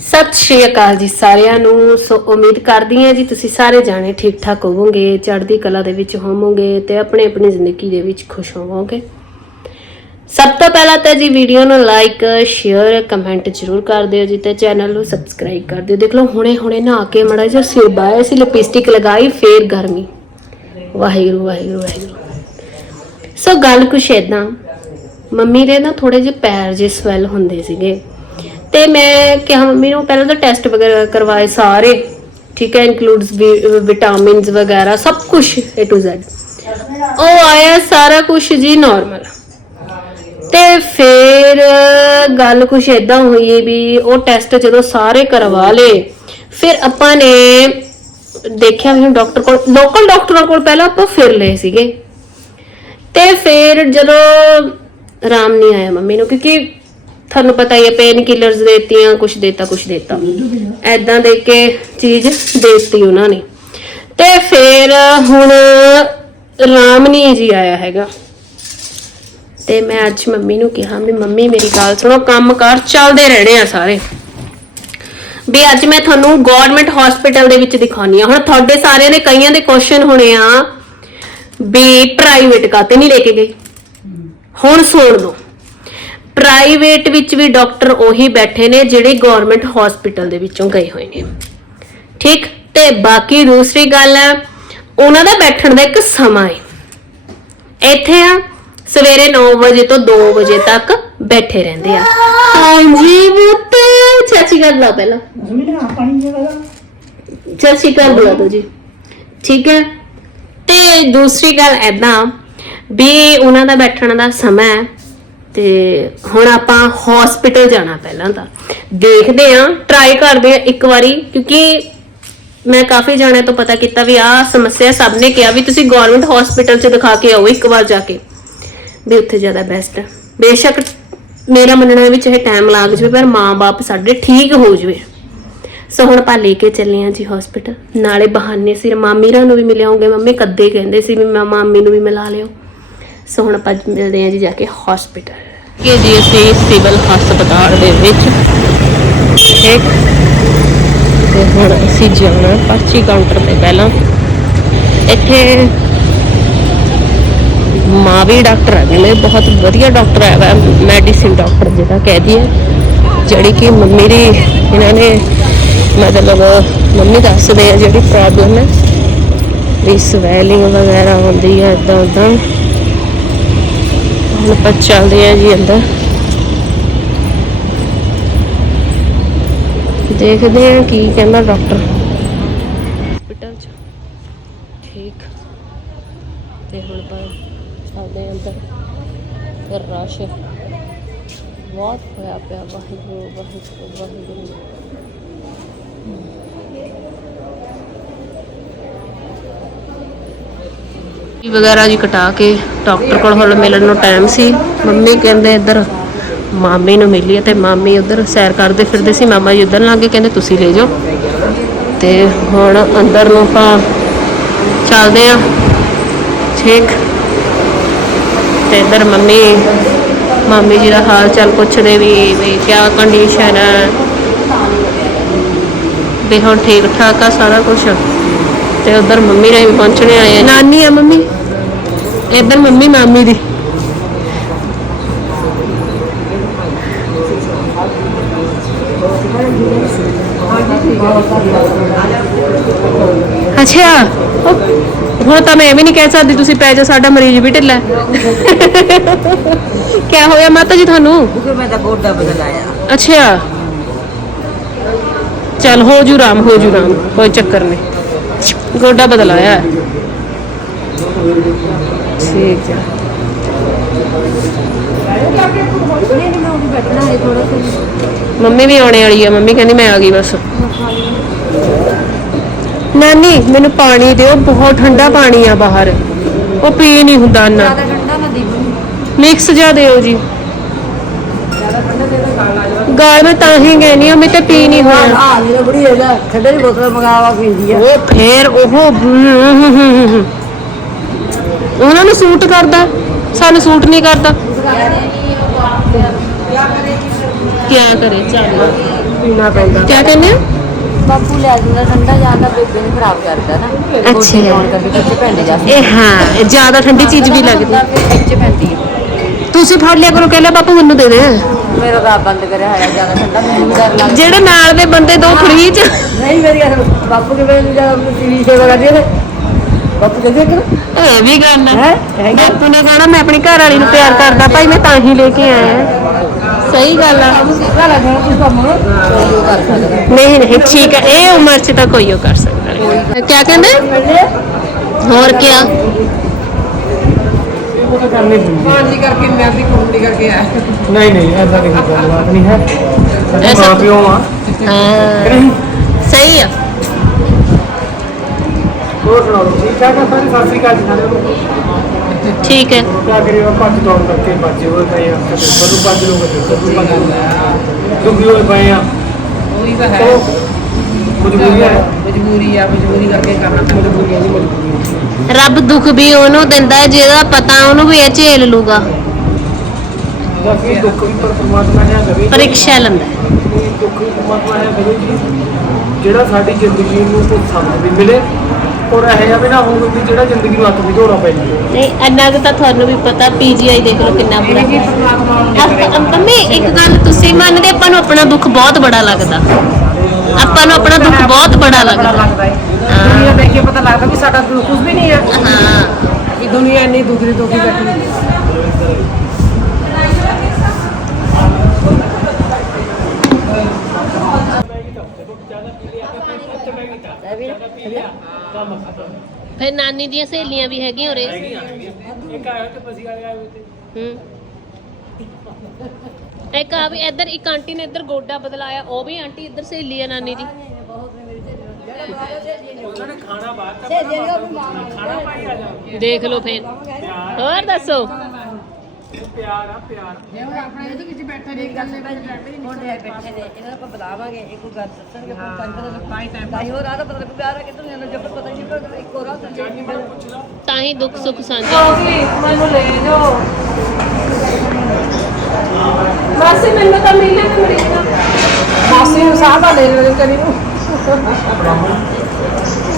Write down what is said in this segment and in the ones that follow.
ਸਤਿ ਸ਼੍ਰੀ ਅਕਾਲ ਜੀ ਸਾਰਿਆਂ ਨੂੰ। ਸੋ ਉਮੀਦ ਕਰਦੀ ਹਾਂ ਜੀ ਤੁਸੀਂ ਸਾਰੇ ਜਾਣੇ ਠੀਕ ਠਾਕ ਹੋਵੋਗੇ, ਚੜ੍ਹਦੀ ਕਲਾ ਦੇ ਵਿੱਚ ਹੋਵੋਗੇ ਤੇ ਆਪਣੀ ਆਪਣੀ ਜ਼ਿੰਦਗੀ ਦੇ ਵਿੱਚ ਖੁਸ਼ ਹੋਵੋਗੇ। ਸਭ ਤੋਂ ਪਹਿਲਾਂ ਤਾਂ ਜੀ ਵੀਡੀਓ ਨੂੰ ਲਾਈਕ ਸ਼ੇਅਰ ਕਮੈਂਟ ਜ਼ਰੂਰ ਕਰ ਦਿਓ ਜੀ ਤੇ ਚੈਨਲ ਨੂੰ ਸਬਸਕ੍ਰਾਈਬ ਕਰ ਦਿਓ। ਦੇਖ ਲਓ ਹੁਣੇ ਹੁਣੇ ਨਹਾ ਕੇ ਮੜਾ ਜਿਹਾ ਸਿਰ ਬਾਇਆ ਸੀ ਲਿਪਸਟਿਕ ਲਗਾਈ, ਫੇਰ ਗਰਮੀ। ਵਾਹਿਗੁਰੂ ਵਾਹਿਗੁਰੂ ਵਾਹਿਗੁਰੂ। ਸੋ ਗੱਲ ਕੁਛ ਏਦਾਂ, ਮੰਮੀ ਦੇ ਨਾ ਥੋੜੇ ਜਿਹੇ ਪੈਰ ਜੇ ਸਵੈਲ ਹੁੰਦੇ ਸੀਗੇ। ਤੇ ਮੈਂ ਕਿਹਾ, ਮੰਮੀ ਨੂੰ ਪਹਿਲਾਂ ਤਾਂ ਟੈਸਟ ਵਗੈਰਾ ਕਰਵਾਏ ਸਾਰੇ। ਠੀਕ ਹੈ ਇਨਕਲੂਡਸ ਵਿਟਾਮਿਨਸ ਵਗੈਰਾ, ਸਭ ਕੁਝ A to Z ਉਹ ਆਇਆ ਸਾਰਾ ਕੁਝ ਜੀ ਨਾਰਮਲ ਤੇ ਫਿਰ ਗੱਲ ਕੁਛ ਇਦਾਂ ਹੋਈ ਵੀ ਉਹ ਟੈਸਟ ਜਦੋਂ ਸਾਰੇ ਕਰਵਾ ਲਏ, ਫਿਰ ਆਪਾਂ ਨੇ ਦੇਖਿਆ ਵੀ ਡਾਕਟਰ ਕੋਲ ਲੋਕਲ ਡਾਕਟਰਾਂ ਕੋਲ ਪਹਿਲਾਂ ਆਪਾਂ ਫਿਰ ਲਏ ਸੀਗੇ। ਤੇ ਫਿਰ ਜਦੋਂ ਆਰਾਮ ਨਹੀਂ ਆਇਆ ਮੰਮੀ ਨੂੰ, ਕਿਉਂਕਿ ਤੁਹਾਨੂੰ ਪਤਾ ਹੀ ਹੈ ਪੇਨ ਕਿਲਰਸ ਦੇਤੀਆਂ, ਕੁਛ ਦੇਤਾ ਕੁਛ ਦੇਤਾ। ਐਦਾਂ ਦੇ ਕੇ ਚੀਜ਼ ਦੇਤੀ ਉਹਨਾਂ ਨੇ। ਤੇ ਫੇਰ ਹੁਣ ਆਰਾਮ ਜੀ ਆਇਆ ਹੈਗਾ। ਤੇ ਮੈਂ ਅੱਜ ਮੰਮੀ ਨੂੰ ਕਿਹਾ ਵੀ ਮੰਮੀ, ਮੇਰੀ ਗੱਲ ਸੁਣੋ, ਕੰਮ ਕਾਰ ਚੱਲਦੇ ਰਹਿਣੇ ਆ ਸਾਰੇ। ਵੀ ਅੱਜ ਮੈਂ ਤੁਹਾਨੂੰ ਗਵਰਨਮੈਂਟ ਹਸਪੀਟਲ ਦੇ ਵਿੱਚ ਦਿਖਾਉਣੀ ਆ। ਹੁਣ ਤੁਹਾਡੇ ਸਾਰਿਆਂ ਦੇ ਕਈਆਂ ਦੇ ਕੁਐਸਚਨ ਹੋਣੇ ਆ ਵੀ ਪ੍ਰਾਈਵੇਟ ਕਾਤੇ ਨਹੀਂ ਲੈ ਕੇ ਗਈ ਹੁਣ ਸੁਣ ਲਓ। ਪ੍ਰਾਈਵੇਟ ਵਿੱਚ ਵੀ ਡਾਕਟਰ ਉਹੀ ਬੈਠੇ ਨੇ ਜਿਹੜੇ ਗਵਰਨਮੈਂਟ ਹਸਪੀਟਲ ਦੇ ਵਿੱਚੋਂ ਗਏ ਹੋਏ ਨੇ। ਠੀਕ? ਤੇ ਬਾਕੀ ਦੂਸਰੀ ਗੱਲ ਹੈ ਉਹਨਾਂ ਦਾ ਬੈਠਣ ਦਾ ਇੱਕ ਸਮਾਂ ਹੈ ਇੱਥੇ ਆ ਸਵੇਰੇ 9 ਵਜੇ ਤੋਂ 2 ਵਜੇ ਤੱਕ ਬੈਠੇ ਰਹਿੰਦੇ ਆ। ਹਾਂਜੀ ਬੁੱਤ ਚਾਚੀ ਕਰ ਲਾ ਪਹਿਲਾਂ। ਚਾਚੀ ਕਰ ਬੁਲਾ ਦੋ ਜੀ। ਠੀਕ ਹੈ? ਤੇ ਦੂਸਰੀ ਗੱਲ ਐਦਾਂ ਵੀ ਉਹਨਾਂ ਦਾ ਬੈਠਣ ਦਾ ਸਮਾਂ ਹੈ ਤੇ ਹੁਣ ਆਪਾਂ ਹਸਪੀਟਲ ਜਾਣਾ ਪਹਿਲਾਂ ਤਾਂ। ਦੇਖਦੇ ਆਂ ਟਰਾਈ ਕਰਦੇ ਆਂ ਇੱਕ ਵਾਰੀ, ਕਿਉਂਕਿ ਮੈਂ ਕਾਫੀ ਜਾਣਿਆਂ ਤੋਂ ਪਤਾ ਕੀਤਾ ਵੀ ਆਹ ਸਮੱਸਿਆ ਸਭ ਨੇ ਕਿਹਾ ਵੀ ਤੁਸੀਂ ਗਵਰਨਮੈਂਟ ਹਸਪੀਟਲ 'ਚ ਦਿਖਾ ਕੇ ਆਓ ਇੱਕ ਵਾਰ ਜਾ ਕੇ। ਵੀ ਉੱਥੇ ਜ਼ਿਆਦਾ ਬੈਸਟ ਹੈ ਬੇਸ਼ੱਕ ਮੇਰਾ ਮੰਨਣਾ ਵਿੱਚ ਇਹ ਟਾਈਮ ਲੱਗ ਜਾਵੇ, ਪਰ ਮਾਂ-ਬਾਪ ਸਾਡੇ ਠੀਕ ਹੋ ਜਾਵੇ। ਸੋ ਹੁਣ ਆਪਾਂ ਲੈ ਕੇ ਚੱਲੇ ਆਂ ਜੀ ਹਸਪੀਟਲ ਨਾਲੇ ਬਹਾਨੇ ਸਿਰ ਮਾਮੀਰਾਂ ਨੂੰ ਵੀ ਮਿਲਿਆਉਂਗੇ ਮੰਮੀ ਕੱਦੇ ਕਹਿੰਦੇ ਸੀ ਵੀ ਮੈਂ ਮਾਮੀ ਨੂੰ ਵੀ ਮਿਲਾ ਲਿਓ। ਸੋ ਹੁਣ ਆਪਾਂ ਮਿਲਦੇ ਆਂ ਜੀ ਜਾ ਕੇ ਹਸਪੀਟਲ ਕਿ ਜੀ ਅਸੀਂ ਸਿਵਲ ਹਸਪਤਾਲ ਦੇ ਵਿੱਚ ਠੀਕ ਤੇ ਹੁਣ ਅਸੀਂ ਜਾਣਾ ਪਰਚੀ ਕਾਊਂਟਰ ਤੇ ਪਹਿਲਾਂ। ਇੱਥੇ ਮਾਵੀ ਡਾਕਟਰ ਹੈਗੇ ਨੇ, ਬਹੁਤ ਵਧੀਆ ਡਾਕਟਰ ਹੈਗਾ ਮੈਡੀਸਿਨ ਡਾਕਟਰ ਜਿਹੜਾ ਕਹਿ ਦਈਏ। ਜਿਹੜੀ ਕਿ ਮੰਮੀ ਦੀ ਇਹਨਾਂ ਨੇ ਮਤਲਬ ਮੰਮੀ ਦੱਸਦੇ ਆ ਜਿਹੜੀ ਪ੍ਰੋਬਲਮ ਹੈ। ਵੀ ਸਵੈਲਿੰਗ ਵਗੈਰਾ ਹੁੰਦੀ ਹੈ ਇਦਾਂ ਉਦਾਂ ਹੁਣ ਆਪਾਂ ਚੱਲਦੇ ਆ ਜੀ ਅੰਦਰ। ਦੇਖਦੇ ਆ ਕੀ ਕਹਿੰਦਾ ਡਾਕਟਰ ਹਸਪੀਟਲ ਚ। ਠੀਕ। ਤੇ ਹੁਣ ਆਪਾਂ ਚੱਲਦੇ ਆ ਅੰਦਰ। ਤੇ ਰਸ਼। ਬਹੁਤ ਹੋਇਆ ਪਿਆ। ਵਾਹਿਗੁਰੂ ਵਾਹਿਗੁਰੂ ਵਾਹਿਗੁਰੂ ਜੀ ਵਗੈਰਾ ਜੀ ਕਟਾ ਕੇ ਡਾਕਟਰ ਕੋਲ ਹੁਣ ਮਿਲਣ ਨੂੰ ਟਾਈਮ ਸੀ। ਮੰਮੀ ਕਹਿੰਦੇ ਇੱਧਰ ਮਾਮੀ ਨੂੰ ਮਿਲੀ ਤੇ ਮਾਮੀ ਉਧਰ ਸੈਰ ਕਰਦੇ ਫਿਰਦੇ ਸੀ। ਮਾਮਾ ਜੀ ਉਧਰ ਲੱਗੇ ਕਹਿੰਦੇ ਤੁਸੀਂ ਲੈ ਜਾਓ। ਤੇ ਹੁਣ ਅੰਦਰ ਨੂੰ ਆਪਾਂ ਚੱਲਦੇ ਆ ਠੀਕ। ਤੇ ਇੱਧਰ ਮੰਮੀ, ਮਾਮੀ ਜੀ ਦਾ ਹਾਲ ਚਾਲ ਪੁੱਛਦੇ ਵੀ ਵੀ ਕੀ ਕੰਡੀਸ਼ਨ ਹੈ? ਵੀ ਹੁਣ ਠੀਕ ਠਾਕ ਆ ਸਾਰਾ ਕੁਝ ਤੇ ਉਧਰ ਮੰਮੀ ਨੇ ਵੀ ਪਹੁੰਚਣੇ ਆਏ ਨਾਨੀ ਆ ਮੰਮੀ? ਇੱਧਰ ਮੰਮੀ ਮਾਮੀ ਦੀ। ਅੱਛਾ। ਹੁਣ ਤਾਂ ਮੈਂ ਐਵੇਂ ਨਹੀਂ ਕਹਿ ਸਕਦੀ ਤੁਸੀਂ ਪੈ ਜਾ ਸਾਡਾ ਮਰੀਜ਼ ਵੀ ਢਿੱਲਾ ਕੀ ਹੋਇਆ ਮਾਤਾ ਜੀ ਤੁਹਾਨੂੰ? ਕਿਉਂਕਿ ਮੈਂ ਤਾਂ ਗੋਡਾ ਬਦਲਾਇਆ ਅੱਛਾ। ਚੱਲ ਹੋ ਜੂ ਰਾਮ ਹੋ ਜੂ ਰਾਮ ਕੋਈ ਚੱਕਰ ਨਹੀਂ। ਗੋਡਾ ਬਦਲਾਇਆ ਹੈ। ਠੀਕ ਹੈ। ਮੰਮੀ ਵੀ ਆਉਣੇ ਵਾਲੀ ਆ ਮੰਮੀ ਕਹਿੰਦੀ ਮੈਂ ਆ ਗਈ ਬਸ। ਨਾਨੀ ਮੈਨੂੰ ਪਾਣੀ ਦਿਓ ਬਹੁਤ ਠੰਡਾ ਪਾਣੀ ਆ ਬਾਹਰ। ਉਹ ਪੀ ਨਹੀਂ ਹੁੰਦਾ ਨਾ ਮਿਕਸ ਜਾ ਦਿਓ ਜੀ। ਗਾਲ ਮੈਂ ਤਾਂ ਹੀ ਕਹਿਨੀ ਆ ਮੈਂ ਤੇ ਪੀ ਨਹੀਂ ਹੋਇਆ। ਆ ਇਹ ਬੜੀ ਹੈ ਨਾ ਠੰਡੇ ਦੀ ਬੋਤਲ ਮੰਗਾਵਾ ਪੀਂਦੀ ਆ। ਉਹ ਫੇਰ ਉਹ ਉਹਨਾਂ ਨੂੰ ਸੂਟ ਕਰਦਾ ਸਾਨੂੰ ਸੂਟ ਨਹੀਂ ਕਰਦਾ। ਕੀ ਕਰੇ ਚੱਲ। ਪੀਣਾ ਪੈਂਦਾ। ਕੀ ਕਹਿੰਦੇ ਬਾਪੂ ਲੈ ਜਾਂਦਾ ਠੰਡਾ ਜਾਂਦਾ ਬੇਬੇ ਨੂੰ ਖਰਾਬ ਕਰਦਾ ਨਾ। ਅੱਛਾ। ਕਰਕੇ ਪੈਂਦੇ ਇਹ ਹਾਂ ਜ਼ਿਆਦਾ ਠੰਡੀ ਚੀਜ਼ ਵੀ ਲੱਗਦੀ। ਪੈਂਦੀ ਹੈ। ਤੁਸੀਂ ਫੜ ਲਿਆ ਕਰੋ ਕਹਿੰਦਾ ਬਾਪੂ ਮੈਨੂੰ ਦੇ ਦੇ। ਮੇਰਾ ਰਾਬ ਬੰਦ ਕਰਿਆ ਹੋਇਆ ਜ਼ਿਆਦਾ ਠੰਡਾ ਮੈਨੂੰ ਡਰ ਲੱਗਦਾ। ਜਿਹੜੇ ਨਾਲ ਦੇ ਬੰਦੇ ਦੋ ਫ੍ਰੀ ਚ। ਨਹੀਂ ਮੇਰੀ ਬਾਪੂ ਸੇਵਾ ਕਰਦੀ ਕਹਿੰਦੇ ਕਿ ਇਹ ਵੀ ਗੱਲ ਹੈ? ਹੈਗਾ ਬਾਪੂ ਨੇ ਕਹਣਾ ਮੈਂ ਆਪਣੀ ਘਰ ਵਾਲੀ ਨੂੰ ਪਿਆਰ ਕਰਦਾ ਭਾਈ ਮੈਂ ਤਾਂ ਹੀ ਲੈ ਕੇ ਆਇਆ। ਸਹੀ ਗੱਲ ਆ। ਨਹੀਂ ਨਹੀਂ ਠੀਕ ਹੈ ਇਹ ਉਮਰ ਚ ਤਾਂ ਕੋਈ ਉਹ ਕਰ ਸਕਦਾ ਕੀ ਕਹਿੰਦੇ? ਹੋਰ ਕੀ ਮਾਂਜੀ ਕਰਕੇ ਮੈਂ ਵੀ ਕੁੰਡੀ ਕਰਕੇ ਆਇਆ ਨਹੀਂ ਨਹੀਂ ਐਸਾ ਕੋਈ ਗੱਲਬਾਤ ਨਹੀਂ ਹੈ। ਅਸੀਂ ਐਸਾ- ਮਾਂ ਪਿਓ ਆ। ਹਾਂ। ਸਹੀ ਆ। ਹੋਰ ਸੁਣਾਓ ਠੀਕ ਠਾਕ ਆ ਸਾਰੇ? ਸਤਿ ਸ੍ਰੀ ਅਕਾਲ ਜੀ ਸਾਰਿਆਂ ਨੂੰ। ਠੀਕ ਹੈ। ਕਿਆ ਕਰੀਏ ਭੱਜ ਦੌੜ ਕਰਕੇ ਭੱਜੇ ਹੋਏ ਪਏ ਆ। ਕਦੇ ਬਦੂ ਭੱਜ ਲੋ ਕਦੇ ਕਦੂ ਭੱਜ ਲੋ ਦੁਖੀ ਹੋਏ ਪਏ ਆ। ਉਹੀ ਤਾਂ ਹੈ। ਚਲੋ ਮਜਬੂਰੀ ਹੈ? ਮਜਬੂਰੀ ਆ ਮਜਬੂਰੀ ਕਰਕੇ ਕਰਨਾ ਮਜਬੂਰੀ ਹੈ ਜੀ ਮਜਬੂਰੀ ਰੱਬ ਦੁੱਖ ਵੀ ਉਹਨੂੰ ਦਿੰਦਾ ਹੈ ਜਿਹਦਾ ਪਤਾ ਉਹਨੂੰ ਵੀ ਇਹ ਝੇਲ ਲੂਗਾ। ਦੁੱਖ ਵੀ ਪਰ ਪਰਮਾਤਮਾ ਹੈ ਕਰੇ। ਪ੍ਰੀਖਿਆ ਲੈਂਦਾ ਹੈ। ਦੁੱਖ ਵੀ ਪਰਮਾਤਮਾ ਹੈ ਕਰੇ ਜੀ। ਜਿਹੜਾ ਸਾਡੀ ਜ਼ਿੰਦਗੀ ਨੂੰ ਕੋਈ ਸਮਝ ਵੀ ਮਿਲੇ ਔਰ ਇਹ ਆ ਵੀ ਨਾ ਹੋਵੇ ਵੀ ਜਿਹੜਾ ਜ਼ਿੰਦਗੀ ਨੂੰ ਹੱਥ ਵੀ ਧੋਣਾ ਪੈ ਜਾਵੇ। ਨਹੀਂ ਇੰਨਾ ਕੁ ਤਾਂ ਤੁਹਾਨੂੰ ਵੀ ਪਤਾ ਪੀਜੀਆਈ ਦੇਖ ਲਓ ਕਿੰਨਾ ਬੁਰਾ ਆਪਾਂ ਮੰਮੀ ਇੱਕ ਗੱਲ ਤੁਸੀਂ ਮੰਨਦੇ ਆਪਾਂ ਨੂੰ ਆਪਣਾ ਦੁੱਖ ਬਹੁਤ ਬੜਾ ਲੱਗਦਾ। ਆਪਾਂ ਨੂੰ ਆਪਣਾ ਦੁੱਖ ਬਹੁਤ ਬੜਾ ਲੱਗਦਾ। ਲੱਗਦਾ ਹੈ। ਦੁਨੀਆ ਦੇਖ ਕੇ ਪਤਾ ਲੱਗਦਾ ਵੀ ਸਾਡਾ ਕੁਝ ਵੀ ਨਹੀਂ ਹੈ। ਹਾਂ। ਵੀ ਦੁਨੀਆ ਇੰਨੀ ਦੁਖੀ ਦੁਖੀ ਬੈਠੀ ਹੈ। ਫਿਰ ਨਾਨੀ ਦੀਆਂ ਸਹੇਲੀਆਂ ਵੀ ਹੈਗੀਆਂ ਉਰੇ? ਇੱਕ ਆਇਆ ਤੇ ਪਸੀ ਵਾਲੇ ਆਏ ਹੋਏ ਤੇ। ਹੂੰ। ਇੱਕ ਆ ਵੀ ਇੱਧਰ ਇੱਕ ਆਂਟੀ ਨੇ ਇੱਧਰ ਗੋਡਾ ਬਦਲਾਇਆ ਉਹ ਵੀ ਆਂਟੀ ਇੱਧਰ ਸਹੇਲੀ ਆ ਨਾਨੀ ਦੀ। ਉਹਨਾਂ ਨੇ ਖਾਣਾ ਬਾਅਦ ਚ ਖਾਣਾ ਪਾਈ ਆ ਜਾ। ਦੇਖ ਲਓ ਫਿਰ। ਹੋਰ ਦੱਸੋ? ਪਿਆਰ ਆ ਪਿਆਰ। ਹੁਣ ਬੈਠੇ ਨੇ ਇਹਨਾਂ ਨੂੰ ਆਪਾਂ ਬੁਲਾਵਾਂਗੇ ਇਹ ਕੋਈ ਗੱਲ ਦੱਸਣਗੇ ਕੋਈ ਪੰਜ ਪਤਾ ਲੱਗ ਪਾਈ ਟਾਈਮ ਦਾ ਹੋਰ ਆ ਤਾਂ ਪਤਾ ਲੱਗ ਪਿਆਰ ਆ ਕਿਤੋਂ ਨਹੀਂ ਜੱਫਰ ਪਤਾ ਨਹੀਂ ਇੱਕ ਹੋਰ ਆ ਤਾਂ ਤਾਂ ਹੀ ਦੁੱਖ ਸੁੱਖ ਸਾਂਝਾ ਮੈਨੂੰ ਲੈ ਜਾਓ। ਮਾਸੀ ਮੈਨੂੰ ਤਾਂ ਮਿਲਿਆ ਤੇ ਮਰੀਨਾ ਮਾਸੀ ਨੂੰ ਸਾਹ ਤਾਂ ਲੈ ਲੈ ਕਰੀ ਨੂੰ।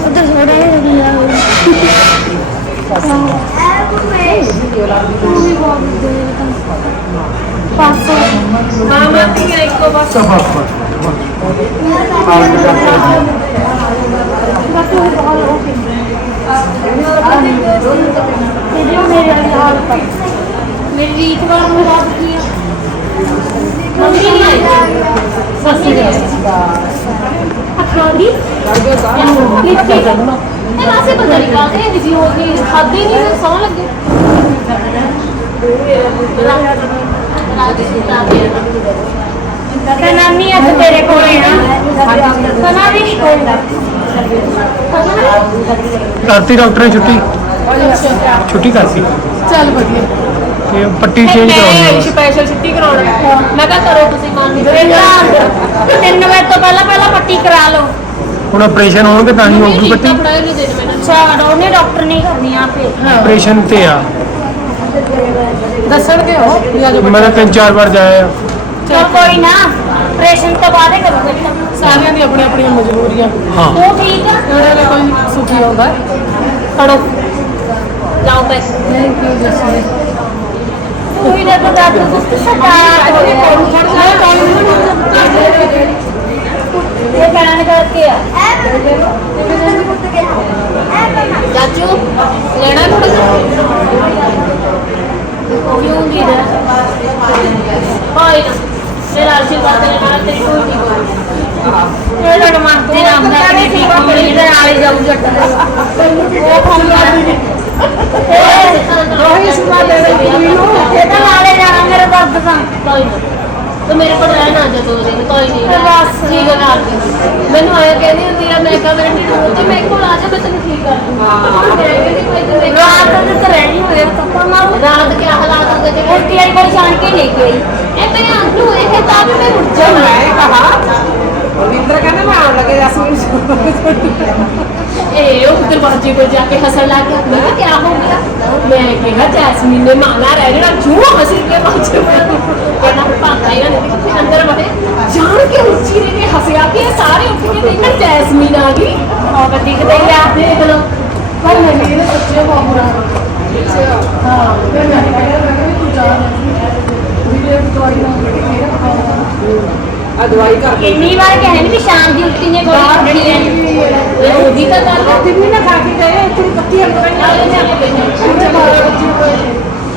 ਉਧਰ ਥੋੜਾ ਜਿਹਾ ਮਾਮਾ ਤੀ। ਇੱਕੋ ਬਸ। ਸਭ ਬਸ ਬਸ ਮੇਰੀ ਰੀਤ ਵਾਰ ਨੂੰ ਬਾਤ ਕੀ ਆ ਮੰਮੀ ਨਹੀਂ ਆਈ ਸੱਸੀ ਦੇ ਅਖਰਾਦੀ ਕਿੱਥੇ ਕਰਨਾ ਇਹ ਵਾਸੇ ਪਤਾ ਨਹੀਂ ਕਾਹਦੇ ਇਹ ਜੀ ਹੋ ਗਈ ਖਾਦੀ ਨਹੀਂ ਸੌ ਲੱਗੇ। ਤਾਂ ਨਾਨੀ ਅੱਜ ਤੇਰੇ ਕੋਲੇ ਆ। ਤਾਂ ਨਾਨੀ ਕੋਲ ਕਰਤੀ ਡਾਕਟਰ ਨੇ ਛੁੱਟੀ? ਛੁੱਟੀ ਕਰਤੀ? ਚੱਲ ਵਧੀਆ। ਤੇ ਪੱਟੀ ਚੇਂਜ ਕਰਾਉਣੀ ਹੈ ਸਪੈਸ਼ਲ ਛੁੱਟੀ ਕਰਾਉਣਾ। ਮੈਂ ਕਿਹਾ ਕਰੋ ਤੁਸੀਂ ਮੰਨ ਲਈ ਤਿੰਨ ਵਜੇ ਤੋਂ ਪਹਿਲਾਂ ਪਹਿਲਾਂ ਪੱਟੀ ਕਰਾ ਲਓ। ਹੁਣ ਆਪਰੇਸ਼ਨ ਹੋਣਗੇ ਤਾਂ ਹੀ ਹੋਊਗੀ ਪੱਟੀ। ਨਹੀਂ ਅੱਛਾ ਉਹਨੇ ਡਾਕਟਰ ਨਹੀਂ ਕਰਨੀ ਆਪੇ। ਆਪਰੇਸ਼ਨ ਤੇ ਆ। ਦੱਸਣਗੇ ਉਹ ਵੀ ਅੱਜ ਮੈਂ ਤਾਂ ਤਿੰਨ ਚਾਰ ਵਾਰ ਜਾਇਆ ਚਲ ਕੋਈ ਨਾ ਆਪਰੇਸ਼ਨ ਤੋਂ ਬਾਅਦ ਹੀ ਕਰੂਗੇ। ਸਾਰਿਆਂ ਦੀ ਆਪਣੀ ਆਪਣੀਆਂ ਮਜਬੂਰੀਆਂ। ਹਾਂ। ਉਹ ਠੀਕ ਆ? ਜਿਹੜੇ ਲਈ ਕੋਈ ਸੁਖੀ ਹੁੰਦਾ ਖੜੋ। ਲਾਓ ਪੈਸੇ ਥੈਂਕ ਯੂ ਜਸਮੀ ਤੂੰ ਹੀ। ਦੇਖੋ ਡਾਕਟਰ ਤੁਸੀਂ ਸਰਕਾਰ ਕੋਲ ਇਹ ਕਹਿਣ ਕਰਕੇ ਆ। ਚਾਚੂ ਲੈਣਾ ਥੋੜਾ ਕਿਉਂ ਨਹੀਂ ਦੇ ਕੋਈ ਨਾ ਮੇਰਾ ਆਸ਼ੀਰਵਾਦ ਦੇ ਨਾਲ ਤੇਰੀ ਕੋਈ ਨਹੀਂ ਹੋਈ ਇਹ ਲੜ ਮੰਨਦੇ ਰਾਮ ਦਾ ਕਿ ਠੀਕ ਹੋ ਮੇਰੀ ਦੇ ਨਾਲ ਹੀ ਜਾਊ ਜੱਟ ਉਹ ਖੰਗਾ ਉਹੀ ਸੁਣਾ ਦੇ ਰਹੀ ਨੂੰ ਇਹ ਤਾਂ ਨਾਲੇ ਜਾਣਾ ਮੇਰੇ ਦਰਦ ਦਾ। ਕੋਈ ਨਾ। ਤੂੰ ਮੇਰੇ ਕੋਲ ਰਹਿਣਾ ਅੱਜ ਦੋ ਦਿਨ ਕੋਈ ਨਹੀਂ ਬਸ। ਠੀਕ ਹੈ ਮੈਨੂੰ ਆਇਆ ਕਹਿੰਦੀ ਹੁੰਦੀ ਆ ਮੈਂ ਕਹਾਂ ਮੇਰੇ ਢਿੱਡ ਤੇ ਮੇਰੇ ਕੋਲ ਆ ਜਾ ਮੈਂ ਤੈਨੂੰ ਠੀਕ ਕਰ ਦੂੰਗੀ। ਰਾਤ ਨੂੰ ਤਾਂ ਰਹਿਣੀ ਹੋਏ ਕੱਪਾ ਮਾਰੂ ਰਾਤ ਕੇ ਹਾਲਾਤ ਹੁੰਦੇ ਉਲਟੀ ਆਈ ਕੋਲ ਜਾਣ ਕੇ ਲੈ ਕੇ ਆਈ ਇਹ ਮੇਰੇ ਅੰਦਰੋਂ ਇਹ ਕਹਿੰਦਾ ਵੀ ਮੈਂ ਉੱਠ ਜਾ ਮੈਂ ਕਹਾ। ਰਵਿੰਦਰ ਕਹਿੰਦਾ ਮੈਂ ਆਉਣ ਲੱਗੇ ਜਸਮੀ ਇਹ ਉਹ ਦਰਵਾਜ਼ੇ ਕੋਲ ਜਾ ਕੇ ਹੱਸਣ ਲੱਗ ਗਿਆ। ਮੈਂ ਕਿਹਾ ਕੀ ਹੋ ਗਿਆ? ਮੈਂ ਕਿਹਾ ਜੈਸਮੀਨ ਨੇ ਮਾਲਾ ਰਹਿ ਜਿਹੜਾ ਜੂ ਹੱਸ ਕੇ ਬਾਅਦ ਕਹਿੰਦਾ ਪਾਪਾ ਇਹਨਾਂ ਨੇ ਕਿੱਥੇ ਅੰਦਰ ਵੜੇ। ਜਾਣ ਕੇ ਉੱਚੀ ਨੇ ਕੇ ਸਾਰੇ ਉੱਠ ਕੇ ਦੇਖਣ ਜੈਸਮੀਨ ਆ ਗਈ। ਤਾਂ ਦਿਖਦੇ ਹੀ ਆ ਦੇਖ ਲਓ। ਪਰ ਮੈਂ ਇਹਨੇ ਸੱਚੇ ਬਹੁਤ ਬੁਰਾ ਹਾਂ ਮੈਂ ਕਹਿੰਦਾ ਮੈਂ ਕਿਹਾ ਤੂੰ ਜਾ ਵੀਡੀਓ ਦਵਾਈ ਨਾ ਆ ਦਵਾਈ ਕਰ ਕਿੰਨੀ ਵਾਰ ਕਹਿੰਦੇ ਨੇ ਵੀ ਸ਼ਾਮ ਦੀ ਉੱਠੀ ਨੇ ਗੋਲੀ ਖੱਟਣੀ ਹੈ ਇਹ ਉਹਦੀ ਤਾਂ ਗੱਲ ਆ ਕਿੰਨੀ ਨਾ ਖਾ ਕੇ ਗਏ ਇੱਥੇ ਪੱਤੀਆਂ ਪਕਾਈਆਂ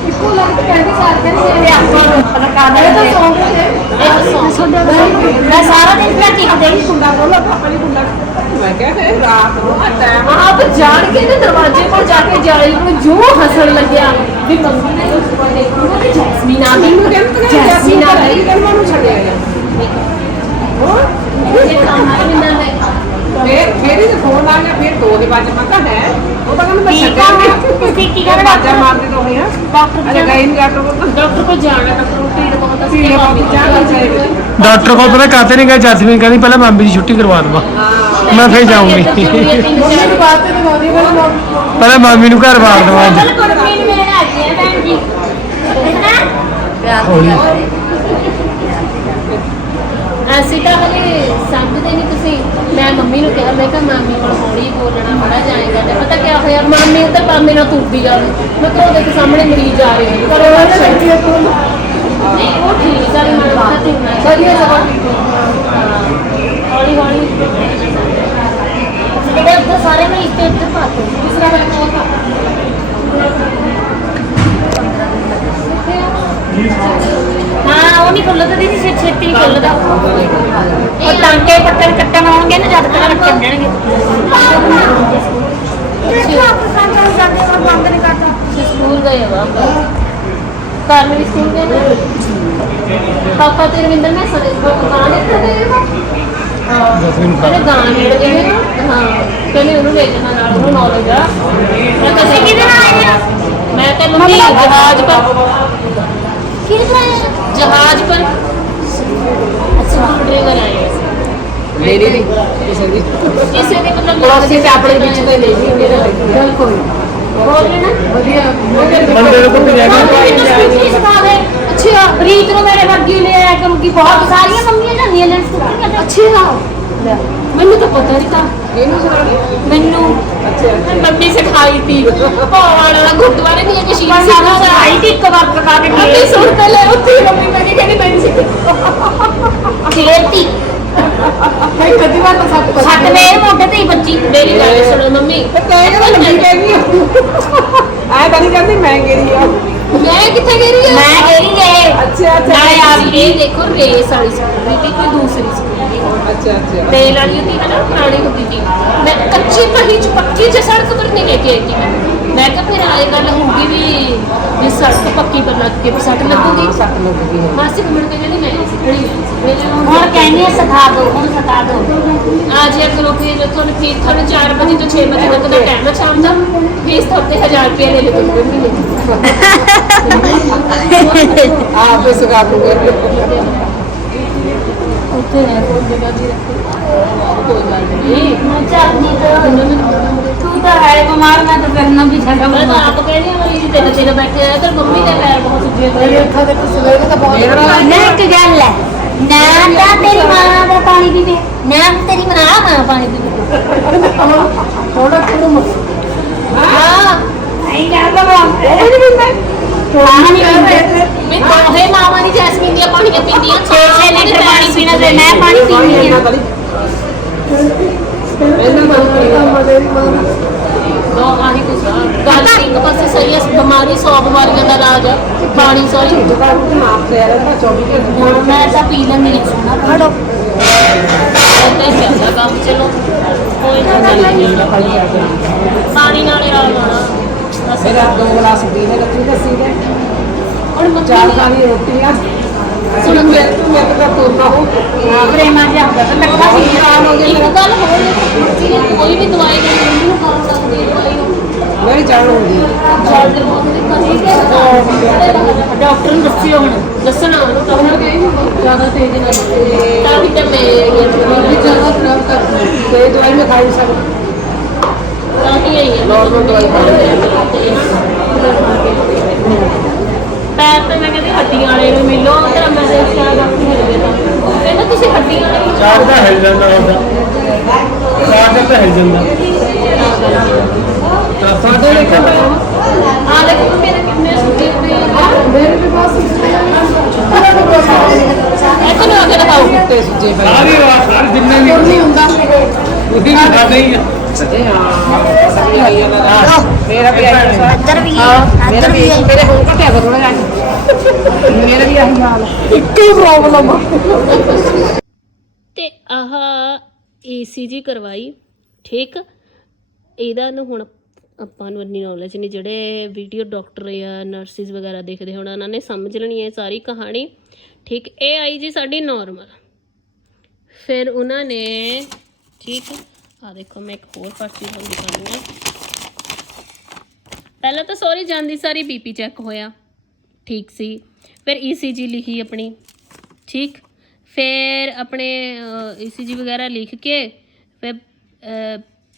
ਇੱਕੋ ਲੱਗ ਕਹਿੰਦੇ ਸਾਰ ਕਹਿੰਦੇ ਤੇ ਆਪਾਂ ਰਕਾਦਾ ਇਹ ਤਾਂ ਇਹ ਸੌਂ ਗਏ। ਸੌਂ। ਮੈਂ ਸਾਰਾ ਦਿਨ ਫਿਰ ਟਿਕਦੇ ਹੀ ਕੁੰਡਾ ਖੋਲੋ ਪਾਪਾ ਜੀ ਕੁੰਡਾ ਮੈਂ ਕਿਹਾ ਇਹ ਰਾਤ ਨੂੰ ਆ ਟਾਈਮ ਆਪ ਜਾਣ ਕੇ ਤੇ ਦਰਵਾਜ਼ੇ ਕੋਲ ਜਾ ਕੇ ਜਾਲੀ ਨੂੰ ਜੋ ਹੱਸਣ ਲੱਗਿਆ। ਵੀ ਮੰਮੀ ਨੇ ਉਸ ਕੋਲ ਦੇਖੂਗਾ ਤੇ ਜੈਸਮੀਨ ਆ ਗਈ। ਜੈਸਮੀਨ ਆ ਗਈ। ਕਰਮਾਂ ਨੂੰ ਛੱਡਿਆ ਗਿਆ ਆ ਨੇ ਫੇਰ ਫੇਰ ਇਹ ਫੋਨ ਆ ਗਿਆ ਫੇਰ ਦੋ ਦੇ ਬਾਅਦ ਮੈਂ ਕਿਹਾ ਹੈ। ਉਹ ਤਾਂ ਕਹਿੰਦਾ ਮੈਂ ਠੀਕ ਛੱਡਿਆ ਆ ਗਿਆ ਤੁਸੀਂ ਕੀ ਬਾਜਾ ਕਰਨਾ ਮਾਰਦੇ ਦੋਹੇ ਆ ਡਾਕਟਰ ਅਰੇ ਗਏ ਨਹੀਂ ਡਾਕਟਰ ਕੋਲ। ਡਾਕਟਰ ਕੋਲ ਜਾਣਾ ਡਾਕਟਰ ਭੀੜ ਬਹੁਤ ਭੀੜ ਬਹੁਤ ਜਾਣਾ ਚਾਹੀਦਾ। ਡਾਕਟਰ ਕੋਲ ਪਤਾ ਕਾਤੇ ਨਹੀਂ ਗਏ ਜਸਮੀਨ ਕਹਿੰਦੀ ਪਹਿਲਾਂ ਮਾਮੀ ਦੀ ਛੁੱਟੀ ਕਰਵਾ ਦਵਾ। ਮੈਂ ਫੇਰ ਜਾਊਂਗੀ। ਪਹਿਲਾਂ ਮਾਮੀ ਨੂੰ। ਘਰ ਵਾਰ ਦਵਾ। ਅੱਜ ਚਲ ਕੁੜਮੀ ਨੂੰ ਮਿਲਣ ਆ ਗਈ ਹੈ ਭੈਣ ਜੀ। ਹੌਲੀ। ਅਸੀਂ ਤਾਂ ਹਲੇ ਸਮਝਦੇ ਨਹੀਂ ਤੁਸੀਂ। ਮੈਂ ਮੰਮੀ ਨੂੰ ਕਿਹਾ ਮੈਂ ਕਿਹਾ ਮਾਮੀ ਕੋਲ ਹੌਲੀ ਬੋਲਣਾ ਬੜਾ ਜਾਏਗਾ ਤੇ ਪਤਾ ਕੀ ਹੋਇਆ? ਮਾਮੀ ਉੱਧਰ ਪਾਮੇ ਨਾਲ ਤੁਰਦੀ ਜਾਵੇ ਮੈਂ ਕਿਹਾ ਉਹਦੇ ਕੇ ਸਾਹਮਣੇ ਮਰੀਜ਼ ਆ ਰਹੇ ਨੇ। ਪਰ ਉਹ ਨਹੀਂ ਉਹ ਠੀਕ ਆ ਮੈਂ ਬਾਤ ਤੁਰਨਾ ਵਧੀਆ ਸਭ ਹੌਲੀ ਹੌਲੀ। ਜਿਹੜੇ ਸਾਰੇ ਮੈਂ ਇੱਥੇ ਇੱਧਰ ਪਾਤੇ ਦੂਸਰਾ ਬੈਠਾ ਹੋਗਾ ਹਾਂ ਉਹ ਨਹੀਂ ਖੁੱਲਦਾ ਦੀਦੀ ਛੇ ਛੇਤੀ ਨਹੀਂ ਖੁੱਲਦਾ ਉਹ ਟਾਂਕੇ ਪੱਟਣ ਕੱਟਣ ਆਉਣਗੇ ਨਾ ਜਦ ਤੱਕ ਕੱਟਣ ਦੇਣਗੇ। ਸਕੂਲ ਗਏ ਵਾ ਘਰ ਮੇਰੀ ਸਕੂਲ ਗਏ ਨਾ। ਪਾਪਾ ਤੇ ਰਵਿੰਦਰ ਨੇ ਸਾਰੇ ਦੁਕਾਨ ਇੱਥੇ ਗਏ ਵਾ ਜਸਮੀਨ ਮੇਰੇ ਗਾਂ ਨੇੜੇ ਗਏ ਹਾਂ ਕਹਿੰਦੇ ਉਹਨੂੰ ਲੈ ਜਾਣਾ ਨਾਲ ਉਹਨੂੰ ਨੌਲੇਜ ਆ। ਮੈਂ ਕਿਹਾ ਤੁਸੀਂ ਕਿਹਦੇ ਨਾਲ ਆਏ ਹੋ ਮੈਂ ਕਿਹਾ ਮੰਮੀ ਜਹਾਜ਼ ਪਰ। ਕਿਹਦੇ ਨਾਲ ਆਏ ਹੋ? ਜਹਾਜ਼ ਪਰ ਅੱਛਾ ਡਰਾਈਵਰ ਆਏ ਅਸੀਂ। ਮੇਰੀ ਨਹੀਂ ਕਿਸੇ ਦੀ ਕਿਸੇ ਦੇ ਮਤਲਬ ਪੜੋਸੀ ਤੇ ਆਪਣੇ ਵਿੱਚ ਤੇ ਨਹੀਂ ਜੀ ਮੇਰੇ ਬਿਲਕੁਲ ਬੋਲ ਰਹੇ ਨਾ ਵਧੀਆ ਬੰਦੇ ਨੂੰ ਕੁੱਟ ਜਾਏਗਾ ਮੈਨੂੰ ਸਕੂਟਰੀ ਸਿਖਾ ਦੇ ਅੱਛਾ ਰੀਤ ਨੂੰ ਮੇਰੇ ਵਰਗੀ ਲੈ ਆਇਆ ਕਰੂਗੀ ਬਹੁਤ ਸਾਰੀਆਂ ਮੰਮੀਆਂ ਜਾਂਦੀਆਂ ਲੈਣ ਸਕੂਟਰੀਆਂ ਤੇ ਅੱਛਾ ਮੈਨੂੰ ਤਾਂ ਪਤਾ ਨਹੀਂ ਤਾਂ ਇਹਨੂੰ ਸੁਣਾਣੀ ਮੈਨੂੰ ਅੱਛਾ ਮੰਮੀ ਸਿਖਾਈ ਤੀ। ਵਾਲਾ ਗੁਰਦੁਆਰੇ ਦੀ ਇੱਕ ਸ਼ੀਰ ਸੀ ਸਾਨੂੰ ਸਿਖਾਈ ਤੀ ਇੱਕ ਵਾਰ ਪਕਾ ਕੇ ਮੰਮੀ ਸੁਣ ਤੇ ਲੈ ਉੱਥੇ ਹੀ ਮੰਮੀ ਮੈਂ ਕਹਿੰਦੀ ਮੈਨੂੰ ਸਿਖਾਈ ਖੇਤੀ ਭਾਈ ਕਦੀ ਵਾਰ ਤਾਂ ਸੱਤ ਛੱਟ ਮੇਰੇ ਮੋਢੇ ਤੇ ਹੀ ਬੱਜੀ ਮੇਰੀ ਗੱਲ ਸੁਣੋ ਮੰਮੀ। ਤੇ ਕਹਿ ਕੇ ਲੰਬੀ ਪੈ ਗਈ। ਆਏ ਤਾਂ ਨਹੀਂ ਕਹਿੰਦੀ ਮੈਂ ਗਈ ਆ। ਮੈਂ ਕਿੱਥੇ ਗਈ ਰਹੀ ਮੈਂ ਗਈ ਗਏ ਅੱਛਾ ਅੱਛਾ ਨਾਲੇ ਆਪ ਇਹ ਦੇਖੋ ਰੇਸ ਵਾਲੀ ਸਕੂਟਰੀ ਦੀ ਕੋਈ ਦੂਸਰੀ ਸਕੂਟਰੀ ਅੱਛਾ ਅੱਛਾ। ਤੇਲ ਵਾਲੀ ਹੁੰਦੀ ਹੈ ਨਾ ਪੁਰਾਣੀ ਹੁੰਦੀ ਸੀ। ਮੈਂ ਕੱਚੀ ਪਹੀ ਚ ਪੱਕੀ ਚ ਸੜਕ ਪਰ ਨਹੀਂ ਲੈ ਕੇ ਆਈ ਸੀ ਮੈਂ ਕਿਹਾ ਫਿਰ ਆਏ ਗੱਲ ਹੋਊਗੀ ਵੀ ਵੀ ਸੜਕ ਪੱਕੀ ਪਰ ਲੱਗ ਕੇ ਵੀ ਸੱਟ ਲੱਗੂਗੀ? ਸੱਤ ਲੱਗ ਗਈ ਮਾਸੀ ਨੂੰ ਮਿਲ ਕੇ ਕਹਿੰਦੀ ਮੈਂ ਨਹੀਂ ਸਿੱਖਣੀ ਮੇਰੇ ਹੁਣ ਕਹਿੰਦੀ ਆ ਸਿਖਾ ਦੋ ਹੁਣ ਸਿਖਾ ਦੋ ਆ ਜਿਆ ਕਰੋ ਫਿਰ ਤੁਹਾਨੂੰ ਫੀਸ ਤੁਹਾਨੂੰ 4 ਵਜੇ ਤੋਂ 6 ਵਜੇ ਤੱਕ ਦਾ ਟਾਈਮ ਹੈ ਸ਼ਾਮ ਦਾ ਫੀਸ ਤੁਹਾਡੇ 1000 ਰੁਪਏ ਲੈ ਲਓ ਮਹੀਨੇ ਆਪ ਹੀ ਸੁਗਾ ਦੂੰਗੇ। ਉੱਥੇ ਹੈ ਕੋਈ ਜਗ੍ਹਾ ਵੀ ਰੱਖੋ। ਕੋਈ ਗੱਲ ਨਹੀਂ ਮੈਂ ਚੱਲਦੀ ਤਾਂ ਤੂੰ ਤਾਂ ਹੈ ਬਿਮਾਰ ਮੈਂ ਤਾਂ ਫਿਰ ਨਾ ਵੀ ਜਗ੍ਹਾ ਮੈਂ ਤਾਂ ਆਪ ਕਹਿੰਦੀ ਹਾਂ ਵੀ ਤੇਰੇ ਤੇਰੇ ਬੈਠੇ ਆ ਤੇ ਮੰਮੀ ਦੇ ਪੈਰ ਬਹੁਤ ਸੁੱਜੇ ਹੋਏ ਆ ਅੱਖਾਂ ਦੇ ਸਵੇਰੇ ਤਾਂ ਬਹੁਤ ਨਾ ਇੱਕ ਗੱਲ ਹੈ। ਨਾ ਤਾਂ ਤੇਰੀ ਮਾਂ ਦਾ ਪਾਣੀ ਪੀਵੇ ਨਾ ਤੇਰੀ ਮਾਂ ਮਾਂ ਪਾਣੀ ਪੀਵੇ। ਥੋੜਾ ਥੋੜਾ ਹਾਂ ਨਹੀਂ ਕਰਦਾ ਮਾਂ ਉਹ ਨਹੀਂ ਪੀਂਦਾ ਪਾਣੀ ਮੈਂ ਦੋਹੇ ਮਾਵਾਂ ਦੀ ਜੈਸਮੀਨ ਦੀਆਂ ਪਾਣੀਆਂ ਪੀਂਦੀਆਂ। 6 ਲੀਟਰ ਪਾਣੀ ਪੀਣਾ ਤੇ ਮੈਂ ਪਾਣੀ ਪੀਂਦੀ ਹਾਂ। ਆਹੀ ਕੁਛ ਆ। ਗੱਲ ਇੱਕ ਪਾਸੇ ਸਹੀ ਹੈ ਬਿਮਾਰੀ 100 ਬਿਮਾਰੀਆਂ ਦਾ ਇਲਾਜ ਆ ਪਾਣੀ ਸਾਰੀ ਜਗਾ ਨੂੰ ਮਾਫ ਤੇ ਰਹਿੰਦਾ 24 ਘੰਟੇ ਹੁਣ ਮੈਂ ਤਾਂ ਪੀ ਲੈਂਦੀ ਹਾਂ ਸੋਨਾ ਫੜੋ ਏਦਾਂ ਹੀ ਚੱਲਦਾ ਕੰਮ ਚਲੋ ਕੋਈ ਨਾ ਚੱਲ ਪਾਣੀ ਨਾਲ ਹੀ ਰਾਲ ਆਉਣਾ ਬਸ ਮੇਰਾ ਦੋ ਗਲਾਸ ਪੀ ਲੈ ਲੱਗੀ ਦੱਸੀ ਦੇ ਹੁਣ ਚਾਰ ਮੰਮੀ ਕੋਈ ਵੀ ਦਵਾਈ ਨਹੀਂ ਨੂੰ ਖਾ ਸਕਦੀ ਹੈ ਦਵਾਈ ਨੂੰ। ਮੇਰੀ ਜਾਨ ਹੁੰਦੀ ਡਾਕਟਰ ਨੂੰ ਦੱਸਿਓ ਹੁਣ ਦੱਸਣਾ ਉਹਨੂੰ ਕਹਣਾ ਕਿ ਜ਼ਿਆਦਾ ਤੇਜ਼ ਨਾ ਤਾਂ ਵੀ ਤਾਂ ਮੈਂ ਵੀ ਜ਼ਿਆਦਾ ਖਰਾਬ ਕਰਦੀ ਤੇ ਦਵਾਈ ਮੈਂ ਖਾਈ ਸਕ ਤਾਂ ਹੀ ਆਈ ਹੈ। Normal ਦਵਾਈ ਪੈਰ ਤੇ ਮੈਂ ਕਹਿੰਦੀ ਹੱਡੀਆਂ ਵਾਲੇ ਨੂੰ ਮਿਲੋ ਤੇ ਮੈਂ ਦੇ ਸਾਰਾ ਡਾਕਟਰ ਮਿਲ ਗਿਆ ਤਾਂ ਕਹਿੰਦਾ ਤੁਸੀਂ ਹੱਡੀਆਂ ਨੇ ਚਾਰ ਦਾ ਹਿਲ ਜਾਂਦਾ ਹੁੰਦਾ ਚਾਰ ਦਾ ਤਾਂ ਹਿਲ ਜਾਂਦਾ। ਤਰਫਾਂ ਦੇ ਆ ਦੇਖੋ ਮੇਰੇ ਕਿੰਨੇ ਸੁੱਕੇ ਪਏ ਆ। ਮੇਰੇ ਵੀ ਬਸ ਇੱਥੇ ਨੂੰ ਆ ਕੇ ਦਿਖਾਓ ਕੁੱਤੇ ਸੁੱਜੇ ਪਏ ਸਾਰੀ ਰਾਤ ਸਾਰੀ ਜਿੰਨੇ ਵੀ ਨਹੀਂ ਹੁੰਦਾ। ਉਹਦੀ ਵੀ ਗੱਲ ਹੀ ਆ। ਮੇਰਾ ਵੀ ਇੱਧਰ ਵੀ ਮੇਰਾ ਵੀ ਮੇਰੇ ਹੁਣ ਘਟਿਆ ਥੋੜਾ ਜਿਹਾ। ਮੇਰਾ ਵੀ ਆਹੀ ਹਾਲ ਇੱਕੋ ਪ੍ਰੋਬਲਮ ਤੇ ਆਹ ਈਸੀਜੀ ਕਰਵਾਈ, ਠੀਕ? ਇਹਦਾ ਨੂੰ ਹੁਣ ਆਪਾਂ ਨੂੰ ਇੰਨੀ ਨੌਲੇਜ ਨਹੀਂ, ਜਿਹੜੇ ਵੀਡੀਓ ਡਾਕਟਰ ਜਾਂ ਨਰਸਿਸ ਵਗੈਰਾ ਦੇਖਦੇ ਹੁਣ, ਉਹਨਾਂ ਨੇ ਸਮਝ ਲੈਣੀ ਹੈ ਸਾਰੀ ਕਹਾਣੀ। ਠੀਕ, ਇਹ ਆਈ ਜੀ ਸਾਡੀ ਨਾਰਮਲ ਫਿਰ ਉਹਨਾਂ ਨੇ, ਠੀਕ ਆ ਦੇਖੋ ਮੈਂ ਇੱਕ ਹੋਰ ਪਰਚੀ ਤੁਹਾਨੂੰ ਦਿਖਾਉਂਦੀ ਹਾਂ। ਪਹਿਲਾਂ ਤਾਂ ਸੌਰੀ ਜਾਂਦੀ ਸਾਰੀ ਬੀਪੀ ਚੈੱਕ ਹੋਇਆ। ਠੀਕ ਸੀ। ਫਿਰ ਈਸੀਜੀ ਲਿਖੀ ਆਪਣੀ, ਠੀਕ? ਫਿਰ ਆਪਣੇ ਈਸੀਜੀ ਵਗੈਰਾ ਲਿਖ ਕੇ ਫਿਰ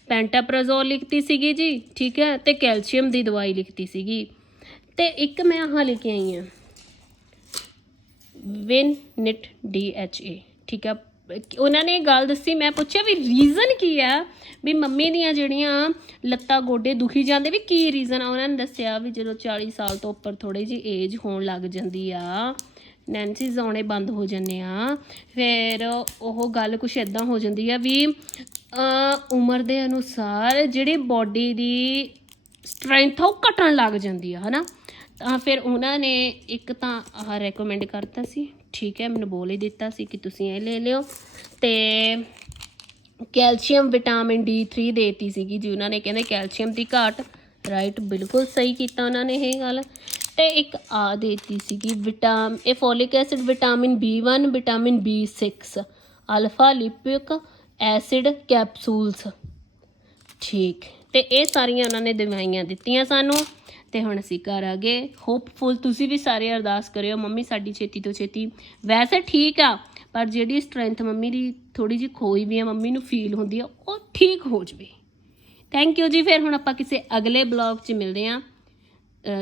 ਪੈਂਟਾਪ੍ਰਾਜ਼ੋਲ ਲਿਖਤੀ ਸੀਗੀ ਜੀ, ਠੀਕ ਹੈ? ਤੇ ਕੈਲਸ਼ੀਅਮ ਦੀ ਦਵਾਈ ਲਿਖਤੀ ਸੀਗੀ। ਤੇ ਇੱਕ ਮੈਂ ਆਹ ਲਿਖ ਕੇ ਆਈ ਹਾਂ। ਵਿਨ ਨਿਟ ਡੀ ਐਚ ਏ ਠੀਕ ਹੈ? ਉਹਨਾਂ ਨੇ ਗੱਲ ਦੱਸੀ, ਮੈਂ ਪੁੱਛਿਆ ਵੀ ਰੀਜ਼ਨ ਕੀ ਆ? ਵੀ ਮੰਮੀ ਦੀਆਂ ਜਿਹੜੀਆਂ ਲੱਤਾਂ ਗੋਡੇ ਦੁਖੀ ਜਾਂਦੇ, ਵੀ ਕੀ ਰੀਜ਼ਨ ਆ? ਉਹਨਾਂ ਨੇ ਦੱਸਿਆ ਵੀ ਜਦੋਂ 40 ਸਾਲ ਤੋਂ ਉੱਪਰ ਥੋੜੀ ਜੀ ਏਜ ਹੋਣ ਲੱਗ ਜਾਂਦੀ ਆ ਨੈਂਸੀਜ਼ ਆਉਣੇ ਬੰਦ ਹੋ ਜਾਂਦੇ ਆ, ਫਿਰ ਉਹ ਗੱਲ ਕੁਛ ਇਦਾਂ ਹੋ ਜਾਂਦੀ ਆ ਵੀ ਉਮਰ ਦੇ ਅਨੁਸਾਰ ਜਿਹੜੀ ਬਾਡੀ ਦੀ ਸਟਰੈਂਥ ਉਹ ਘਟਣ ਲੱਗ ਜਾਂਦੀ ਆ, ਹਨਾ? ਤਾਂ ਫਿਰ ਉਹਨਾਂ ਨੇ ਇੱਕ ਤਾਂ ਆਹ ਰეკਮੈਂਡ ਕਰਤਾ ਸੀ ਠੀਕ ਹੈ, ਮੈਨੂੰ ਬੋਲ ਹੀ ਦਿੱਤਾ ਸੀ ਕਿ ਤੁਸੀਂ ਇਹ ਲੈ ਲਿਓ। ਤੇ ਕੈਲਸ਼ੀਅਮ ਵਿਟਾਮਿਨ D3 ਦੇਤੀ ਸੀਗੀ ਜੀ, ਉਹਨਾਂ ਨੇ ਕਹਿੰਦੇ ਕੈਲਸ਼ੀਅਮ ਦੀ ਘਾਟ ਰਾਈਟ ਬਿਲਕੁਲ ਸਹੀ ਕੀਤਾ ਉਹਨਾਂ ਨੇ ਇਹ ਗੱਲ। ਤੇ ਇੱਕ ਆ ਦੇਤੀ ਸੀਗੀ ਵਿਟਾਮ, ਇਹ folic acid vitamin B1 vitamin B6 alpha lipoic acid capsules ਠੀਕ। ਤੇ ਇਹ ਸਾਰੀਆਂ ਉਹਨਾਂ ਨੇ ਦਵਾਈਆਂ ਦਿੱਤੀਆਂ ਸਾਨੂੰ। ਤੇ ਹੁਣ ਅਸੀਂ ਘਰ ਆ ਗਏ। ਹੋਪਫੁਲ ਤੁਸੀਂ ਵੀ ਸਾਰੇ ਅਰਦਾਸ ਕਰਿਓ, ਮੰਮੀ ਸਾਡੀ ਛੇਤੀ ਤੋਂ ਛੇਤੀ। ਵੈਸੇ ਠੀਕ ਆ, ਪਰ ਜਿਹੜੀ ਸਟਰੈਂਥ ਮੰਮੀ ਦੀ ਥੋੜੀ ਜਿਹੀ ਖੋਈ ਵੀ ਆ, ਮੰਮੀ ਨੂੰ ਫੀਲ ਹੁੰਦੀ ਆ, ਉਹ ਠੀਕ ਹੋ ਜਵੇ। ਥੈਂਕ ਯੂ ਜੀ, ਫਿਰ ਹੁਣ ਆਪਾਂ ਕਿਸੇ ਅਗਲੇ ਬਲੌਗ 'ਚ ਮਿਲਦੇ ਆ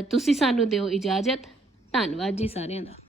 ਤੁਸੀਂ ਸਾਨੂੰ ਦਿਓ ਇਜਾਜ਼ਤ। ਧੰਨਵਾਦ ਜੀ ਸਾਰਿਆਂ ਦਾ।